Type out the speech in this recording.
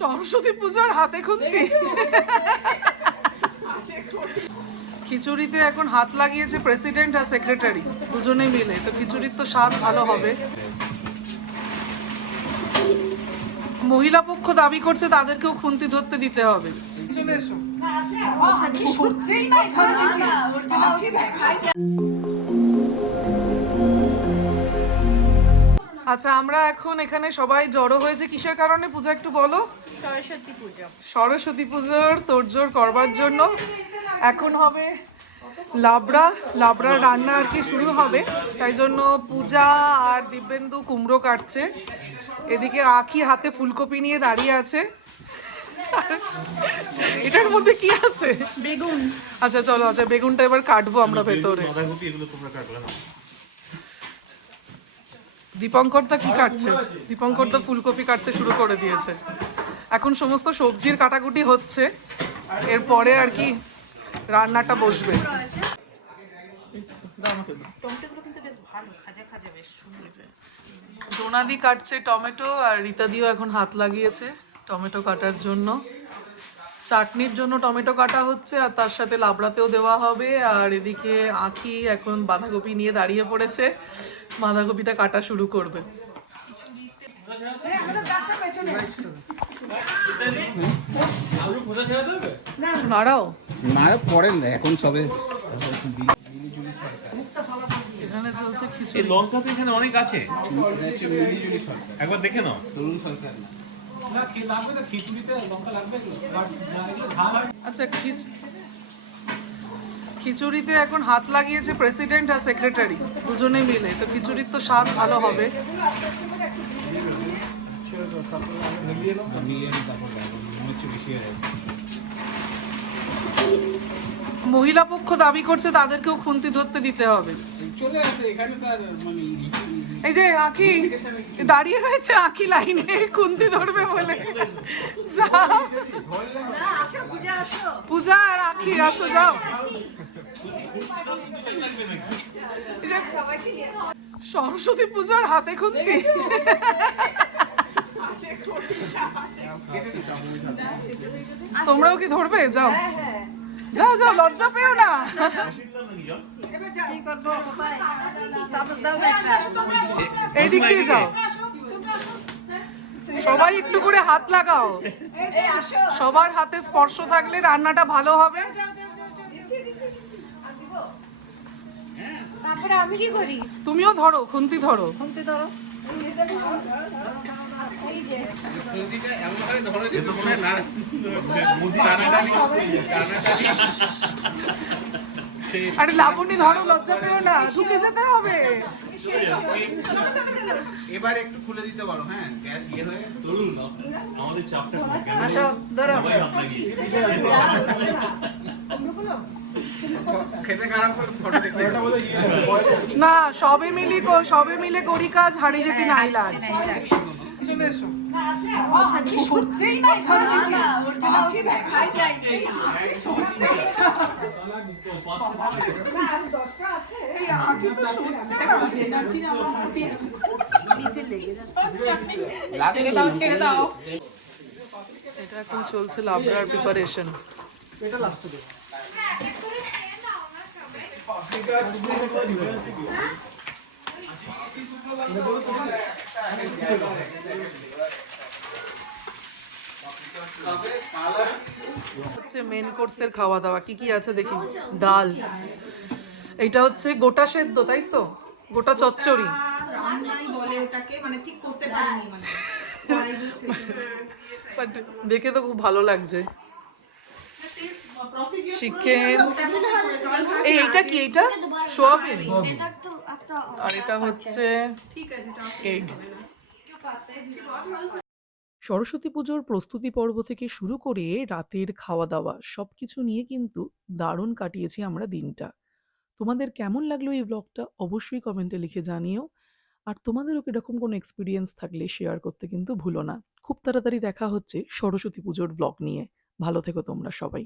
সরস্বতী পূজার হাতে খুন্তি। খিচুড়িতে এখন হাত লাগিয়েছে প্রেসিডেন্ট আর সেক্রেটারি দুজনে মিলে, তো খিচুড়ির তো স্বাদ ভালো হবে। মহিলা পক্ষ দাবি করছে তাদেরকেও খুন্তি ধরতে দিতে হবে। চলে এসো। আচ্ছা, আমরা এখন এখানে সবাই জড়ো হয়েছে কিসের কারণে? পূজা একটু বলো। সরস্বতী পুজো। সরস্বতী পুজোর তোড়জোড় করবার জন্য এখন হবে লাবড়ার রান্না আর কি শুরু হবে। তাই জন্য পূজা আর দিব্যেন্দু কুমড়ো কাটছে, এদিকে আখি হাতে ফুলকপি নিয়ে দাঁড়িয়ে আছে। এটার মধ্যে কি আছে? বেগুন। আচ্ছা চলো, আচ্ছা বেগুনটা এবার কাটবো আমরা ভেতরে। দীপঙ্কর দা কি কাটছে? দীপঙ্কর দা ফুলকপি কাটতে শুরু করে দিয়েছে। এখন সমস্ত সবজির কাটাকুটি হচ্ছে, এরপরে আর কি রান্নাটা বসবে। ডোনাদি কাটছে টমেটো, আর রীতাদিও এখন হাত লাগিয়েছে টমেটো কাটার জন্য। চাটনির জন্য টমেটো কাটা হচ্ছে, আর তার সাথে লাবড়াতেও দেওয়া হবে। আর এদিকে আখি এখন বাঁধাকপি নিয়ে দাঁড়িয়ে পড়েছে, বাঁধাকপিটা কাটা শুরু করবে। নাড়াও না পড়েন না এখন সবে। এখানে চলছে খিচুড়ি। লঙ্কা তো এখানে অনেক আছে, একবার দেখে নাও। আচ্ছা, খিচুড়িতে এখন হাত লাগিয়েছে প্রেসিডেন্ট আর সেক্রেটারি দুজনে মিলে, তো খিচুড়ির তো স্বাদ ভালো হবে। মহিলা পক্ষ দাবি করছে তাদেরকেও খুন্তি ধরতে দিতে হবে। চলে আসে এখানে তো আর মানে এই যে আখি দাঁড়িয়ে রয়েছে, আখি লাইনে খুন্তি ধরবে বলে। যা পূজা আর আখি আসো, যাও। সরস্বতী পূজার হাতে খুন্তি। তোমরাও কি ধরবে? যাও যাও যাও, লজ্জা পেও না। এইদিক দিয়ে যাও, সবাই একটু করে হাত লাগাও। সবার হাতে স্পর্শ থাকলে রান্নাটা ভালো হবে। তারপরে আমি কি করি? তুমিও ধরো, খুন্তি ধরো। খুন্তি ধরো। আরে লাবণী ধরো, লজ্জা পেও না, ঢুকে যেতে হবে। এবার একটু খুলে দিতে পারো। হ্যাঁ, গ্যাস ইয়ে হয়ে গেছে। চলুন না, আমাদের চাপটা আসো, ধরো। সবাই হাত লাগিয়ে। খেতে খারাপ করে ফটো দেখতে না, সবে মিলে করি কাজ, হারিয়ে যেতে নাই লাজ। চলে এসো। এটা এখন চলছে লাবড়ার প্রিপারেশন। হচ্ছে মেন কোর্সের খাওয়া দাওয়া। কি কি আছে দেখি। ডাল, এটা হচ্ছে গোটা সেদ্ধ, তাই তো? গোটা চচ্চড়ি। বাট দেখে তো খুব ভালো লাগছে। চিকেন, এইটা কি? এইটা সোয়াবিন, আর এটা হচ্ছে এগ। সরস্বতী পুজোর প্রস্তুতি পর্ব থেকে শুরু করে রাতের খাওয়া দাওয়া সবকিছু নিয়ে কিন্তু দারুণ কাটিয়েছি আমরা দিনটা। তোমাদের কেমন লাগলো এই ব্লগটা অবশ্যই কমেন্টে লিখে জানিও। আর তোমাদেরও এরকম কোনো এক্সপিরিয়েন্স থাকলে শেয়ার করতে কিন্তু ভুলো না। খুব তাড়াতাড়ি দেখা হচ্ছে সরস্বতী পুজোর ব্লগ নিয়ে। ভালো থেকো তোমরা সবাই।